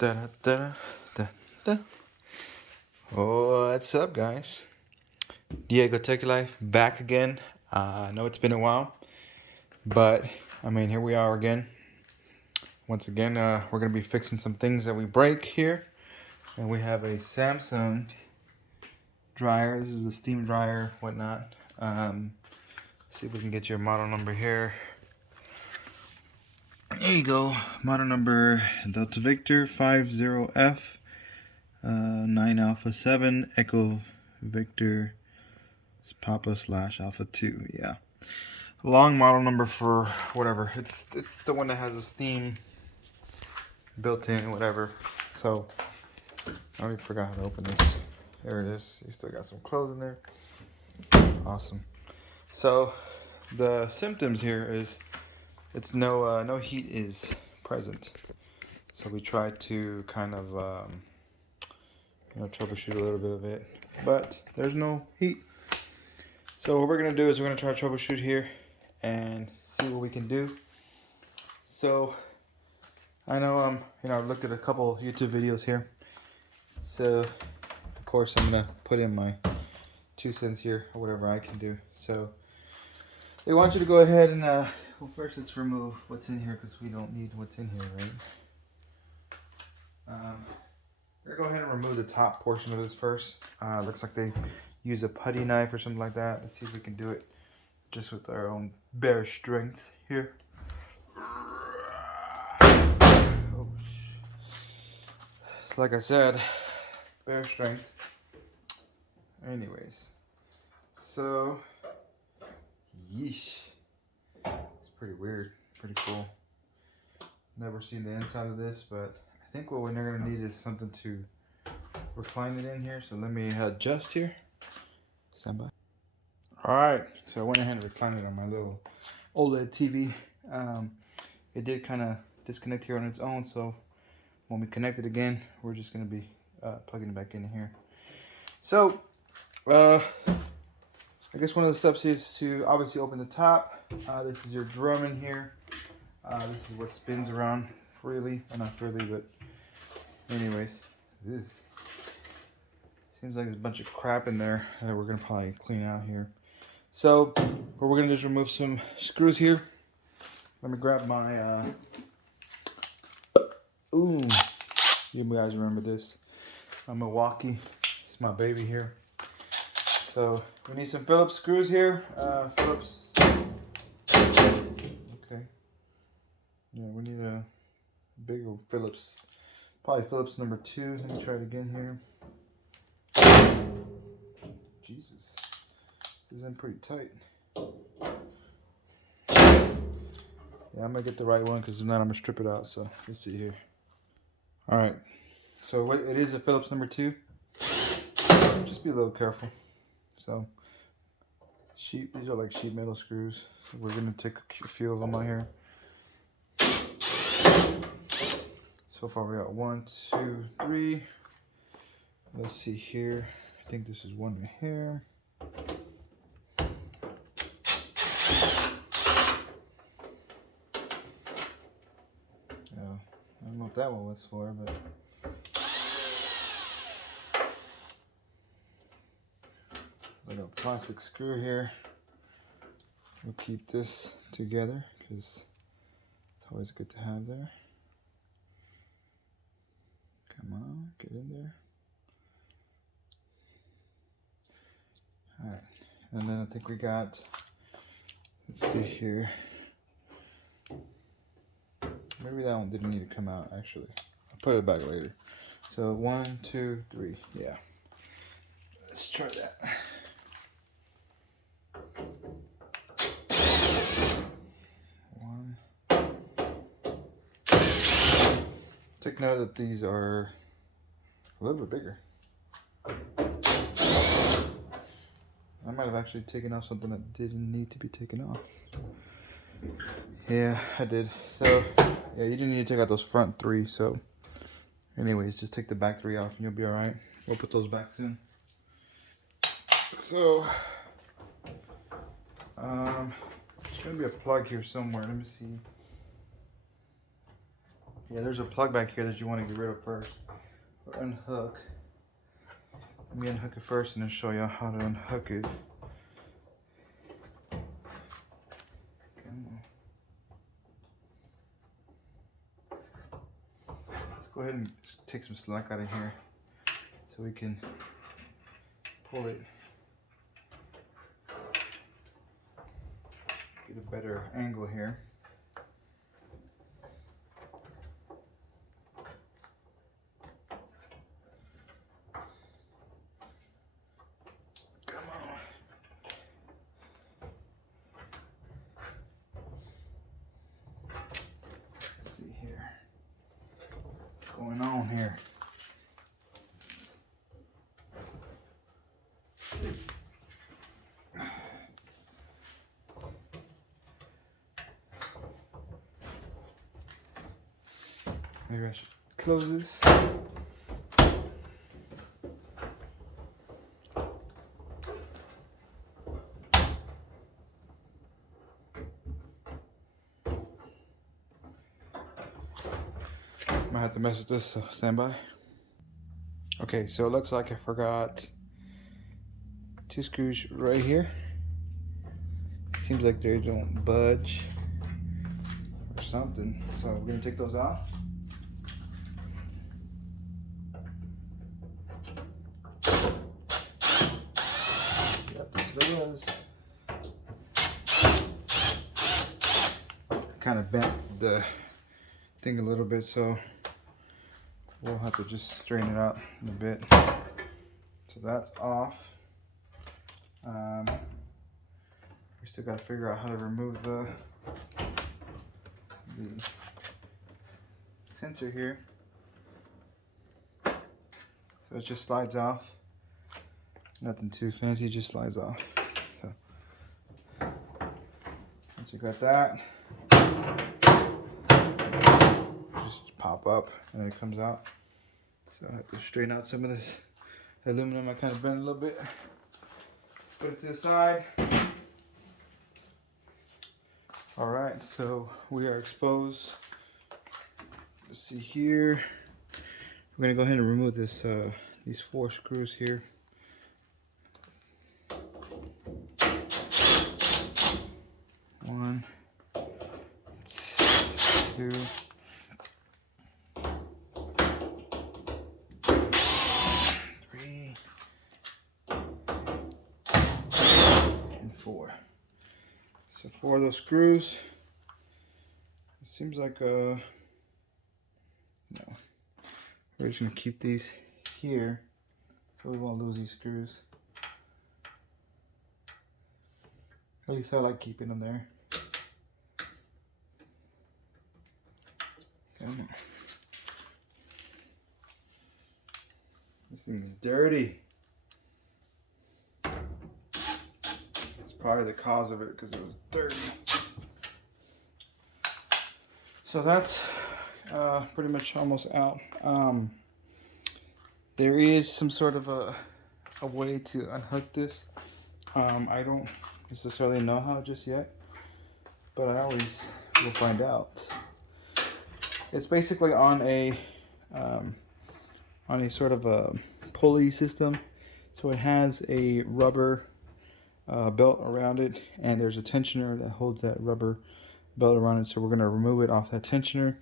Da, da, da, da. What's up, guys? Diego Tech Life back again. I know it's been a while, but I mean, here we are again. Once again, we're gonna be fixing some things that we break here, and we have a Samsung dryer. This is a steam dryer, whatnot. See if we can get your model number here. There you go, model number Delta Victor 50F 9 Alpha 7 Echo Victor Papa / Alpha 2. Yeah, long model number for whatever. It's the one that has a steam built in, whatever. So I already forgot how to open this. There it is. You still got some clothes in there. Awesome. So the symptoms here is it's no heat is present. So we tried to kind of troubleshoot a little bit of it, but there's no heat. So what we're gonna do is we're gonna try to troubleshoot here and see what we can do. So I know I've looked at a couple YouTube videos here. So of course I'm gonna put in my 2 cents here or whatever I can do. So they want you to go ahead and well, first let's remove what's in here because we don't need what's in here, right? We're gonna go ahead and remove the top portion of this first. Looks like they use a putty knife or something like that. Let's see if we can do it just with our own bare strength here. Oh, like I said, bare strength. Anyways, so yeesh, it's pretty weird, pretty cool. Never seen the inside of this, but I think what we're gonna need is something to recline it in here. So let me adjust here. Stand by. All right, so I went ahead and reclined it on my little OLED TV. It did kind of disconnect here on its own, so when we connect it again, we're just gonna be plugging it back in here. So I guess one of the steps is to obviously open the top. This is your drum in here. This is what spins around freely, well, not freely, but anyways. Ew. Seems like there's a bunch of crap in there that we're gonna probably clean out here. So what we're gonna do is remove some screws here. Let me grab my ooh, you guys remember this? My Milwaukee. It's my baby here. So we need some Phillips screws here. Phillips. Okay. Yeah, we need a big old Phillips. Probably Phillips number 2. Let me try it again here. Jesus. This is in pretty tight. Yeah, I'm gonna get the right one because if not, I'm gonna strip it out. So let's see here. All right. So it is a Phillips number 2. Just be a little careful. So these are like sheet metal screws. So we're gonna take a few of them out here. So far we got 1, 2, 3. Let's see here. I think this is one right here. I don't know what that one was for, but like a plastic screw here. We'll keep this together because it's always good to have there. Come on, get in there. All right, and then I think we got, let's see here. Maybe that one didn't need to come out, actually. I'll put it back later. So 1, 2, 3, yeah. Let's try that. One. Take note that these are a little bit bigger. I might have actually taken off something that didn't need to be taken off. Yeah, I did. So, yeah, you didn't need to take out those front 3. So, anyways, just take the back 3 off and you'll be all right. We'll put those back soon. So, there's gonna be a plug here somewhere. Let me see. Yeah, there's a plug back here that you want to get rid of first. Or unhook. Let me unhook it first and then show you how to unhook it. Come on. Let's go ahead and take some slack out of here so we can pull it. Get a better angle here. Come on. Let's see here. What's going on here? Maybe I should close this. Might have to mess with this, so stand by. Okay, so it looks like I forgot 2 screws right here. Seems like they don't budge or something. So we're gonna take those out. Yep, that's what it was. Kind of bent the thing a little bit, so we'll have to just straighten it out in a bit. So that's off. We still got to figure out how to remove the sensor here. So it just slides off. Nothing too fancy, it just slides off. So once you got that, just pop up and it comes out. So I have to straighten out some of this aluminum. I kind of bent a little bit. Put it to the side. All right, so we are exposed. Let's see here. We're gonna go ahead and remove this these 4 screws here. One, 2, 3, and 4. So 4 of those screws. It seems like no. We're just gonna keep these here so we won't lose these screws. At least I like keeping them there. Come on. This thing's dirty. It's probably the cause of it because it was dirty. So that's pretty much almost out. There is some sort of a way to unhook this. I don't necessarily know how just yet, but I always will find out. It's basically on a sort of a pulley system. So it has a rubber belt around it, and there's a tensioner that holds that rubber belt around it. So we're gonna remove it off that tensioner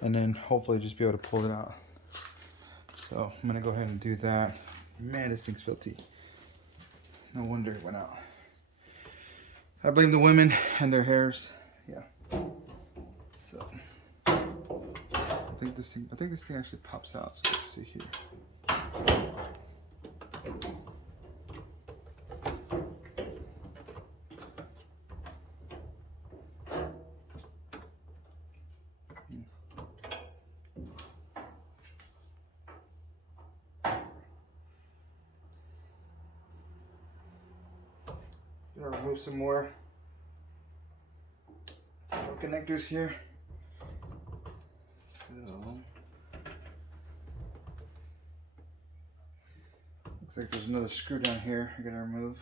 and then hopefully just be able to pull it out. So I'm gonna go ahead and do that. Man, this thing's filthy. No wonder it went out. I blame the women and their hairs. Yeah. So I think this thing actually pops out. So let's see here. Gonna remove some more connectors here. So looks like there's another screw down here I'm gonna remove.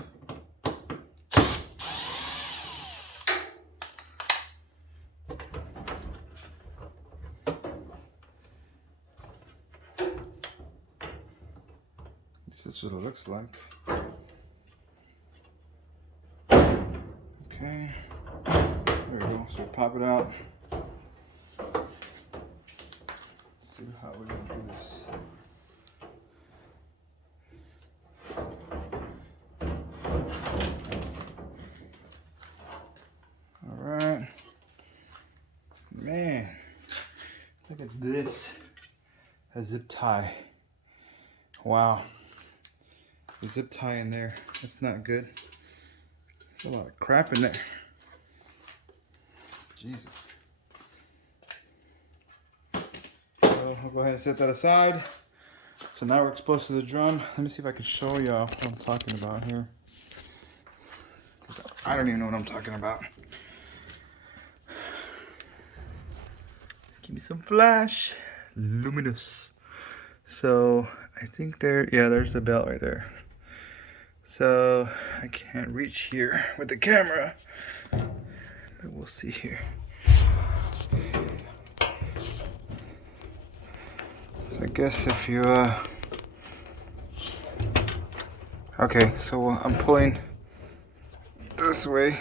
this is what it looks like. Okay, there we go. So pop it out. Let's see how we're gonna do this. All right, man, look at this. A zip tie. Wow. The zip tie in there. That's not good. There's a lot of crap in there. Jesus. So I'll go ahead and set that aside. So now we're exposed to the drum. Let me see if I can show y'all what I'm talking about here. I don't even know what I'm talking about. Give me some flash. Luminous. So I think there's the belt right there. So I can't reach here with the camera, but we'll see here. So I guess if you okay, so I'm pulling this way.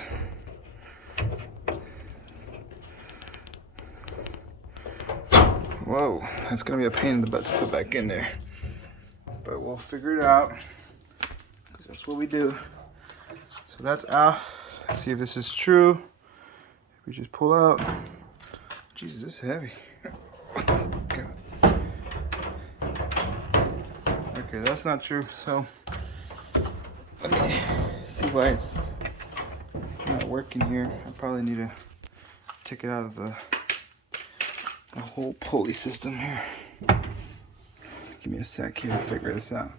Whoa, that's gonna be a pain in the butt to put back in there, but we'll figure it out, because that's what we do. So that's out. Let's see if this is true. If we just pull out. Jesus, this is heavy. Okay. Okay, that's not true. So let me see why it's not working here. I probably need to take it out of the whole pulley system here. Give me a sec here to figure this out.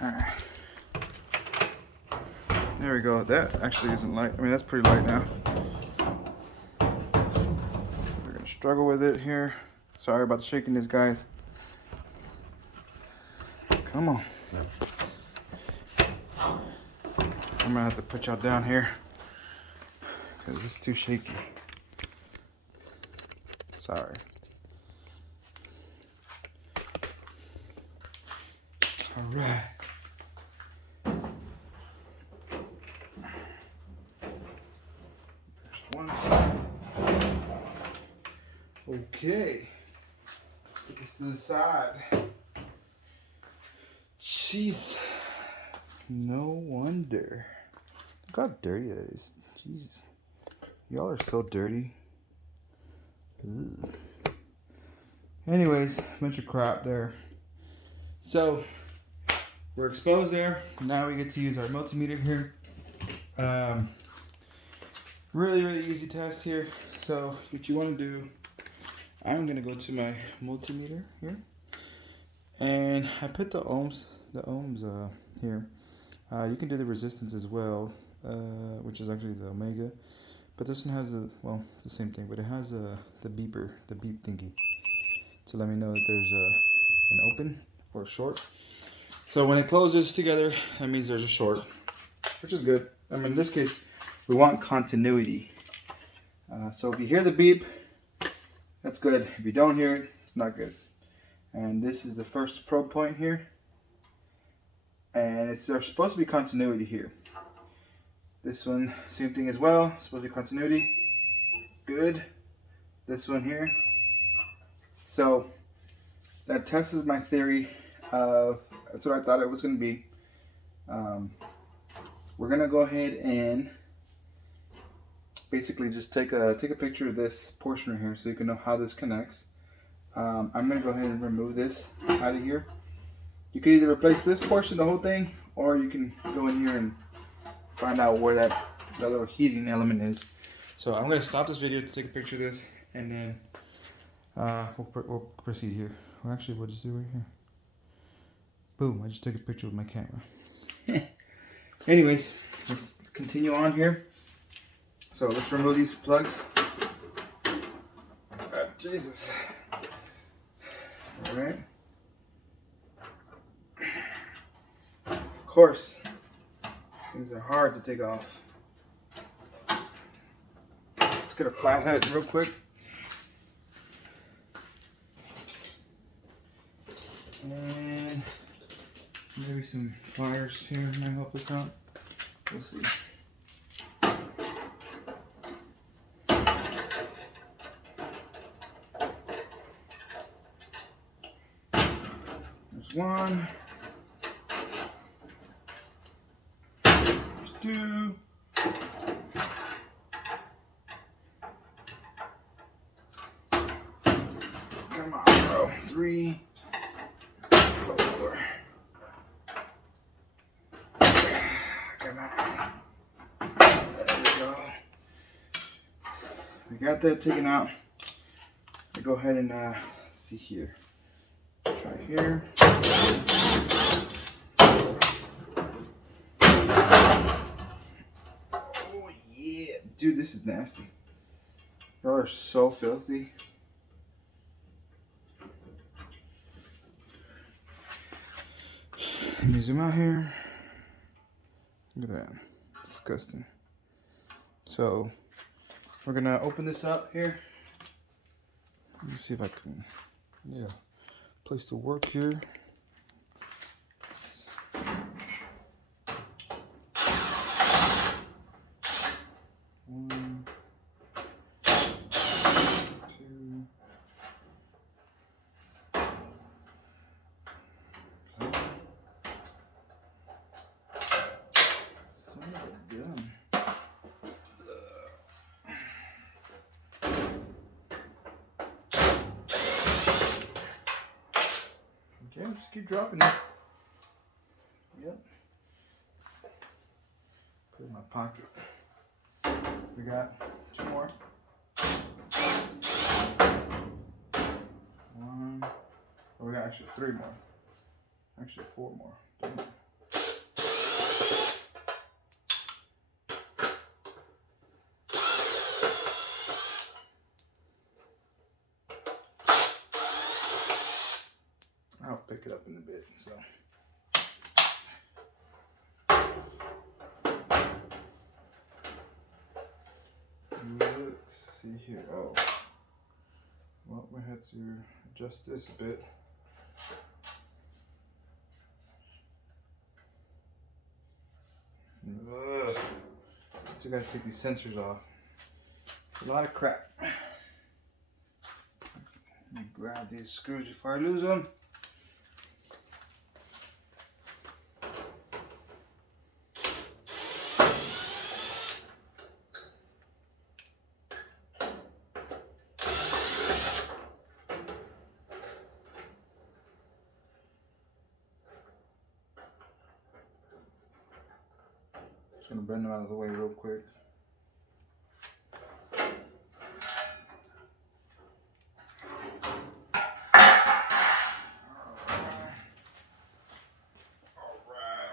Alright. There we go. That actually isn't light. I mean, that's pretty light now. Struggle with it here. Sorry about the shakiness, guys. Come on. I'm gonna have to put y'all down here because it's too shaky. Sorry. All right. There's one side. Okay, put this to the side. Jeez, no wonder. Look how dirty that is. Jeez, y'all are so dirty. Ugh. Anyways, bunch of crap there. So we're exposed there. Now we get to use our multimeter here. Really easy test here. So what you want to do, I'm gonna go to my multimeter here, and I put the ohms here. You can do the resistance as well, which is actually the omega, but this one has the same thing, but it has the beep thingy to let me know that there's an open or a short. So when it closes together, that means there's a short, which is good. I mean, in this case, we want continuity. So if you hear the beep, that's good. If you don't hear it, it's not good. And this is the first probe point here. And there's supposed to be continuity here. This one, same thing as well. Supposed to be continuity. Good. This one here. So that tests my theory of, that's what I thought it was going to be. We're going to go ahead and basically just take a picture of this portion right here so you can know how this connects. I'm going to go ahead and remove this out of here. You can either replace this portion, the whole thing, or you can go in here and find out where that little heating element is. So I'm going to stop this video to take a picture of this, and then we'll proceed here. Well, actually, we'll just do it right here. Boom, I just took a picture with my camera. Anyways, let's continue on here. So let's remove these plugs. Jesus. All right. course, things are hard to take off. Let's get a flathead real quick. And maybe some pliers here might help us out. We'll see. There's one. There's two. Come on, bro. 3. 4. Come on. There we go. We got that taken out. I go ahead and see here. Try here. Oh yeah, dude, this is nasty. Y'all are so filthy. Let me zoom out here. Look at that. Disgusting. So, we're gonna open this up here. Let me see if I can, place to work here. One, two. Son of a gun. Okay, just keep dropping it. Yep. Put it in my pocket. We got 2 more. 1. Oh, we got actually 3 more. Actually 4 more. I'll pick it up in a bit. So. Let's see here. Oh, well, we had to adjust this a bit. Still gotta take these sensors off. It's a lot of crap. Let me grab these screws before I lose them. Just gonna bend them out of the way real quick.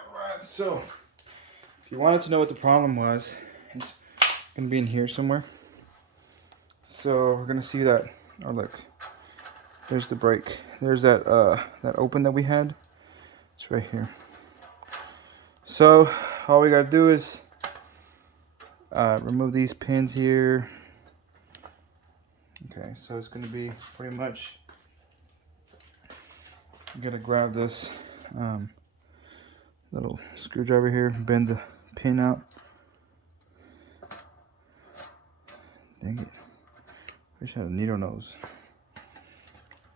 Alright. So, if you wanted to know what the problem was, it's gonna be in here somewhere. So we're gonna see that. Oh look, there's the brake. There's that that open that we had. It's right here. So all we gotta do is remove these pins here. Okay, so it's gonna be pretty much, I'm gonna grab this little screwdriver here, bend the pin out. Dang it. Wish I had a needle nose.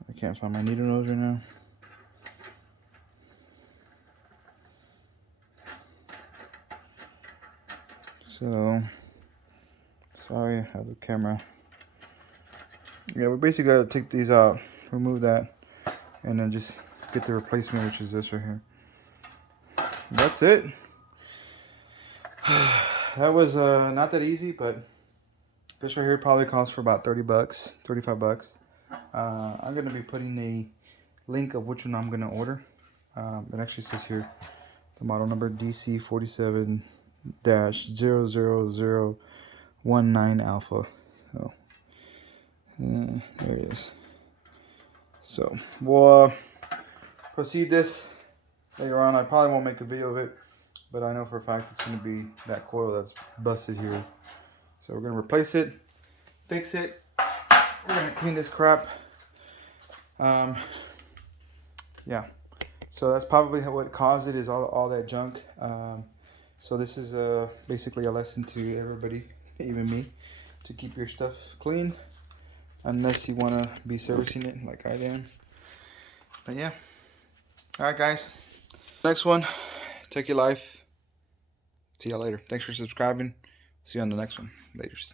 I can't find my needle nose right now. So, sorry, I have the camera. Yeah, we basically gotta take these out, remove that, and then just get the replacement, which is this right here. That's it. That was not that easy, but this right here probably costs for about 30 bucks, 35 bucks. I'm gonna be putting a link of which one I'm gonna order. It actually says here the model number DC47-00019 Alpha. So there it is. So we'll proceed this later on. I probably won't make a video of it. but I know for a fact it's going to be that coil that's busted here. So we're going to replace it, fix it. We're going to clean this crap. Yeah. So that's probably what caused it, is all that junk. So this is basically a lesson to everybody, even me, to keep your stuff clean, unless you want to be servicing it like I am. But yeah. Alright guys, next one, take your life. See y'all later. Thanks for subscribing. See you on the next one. Laters.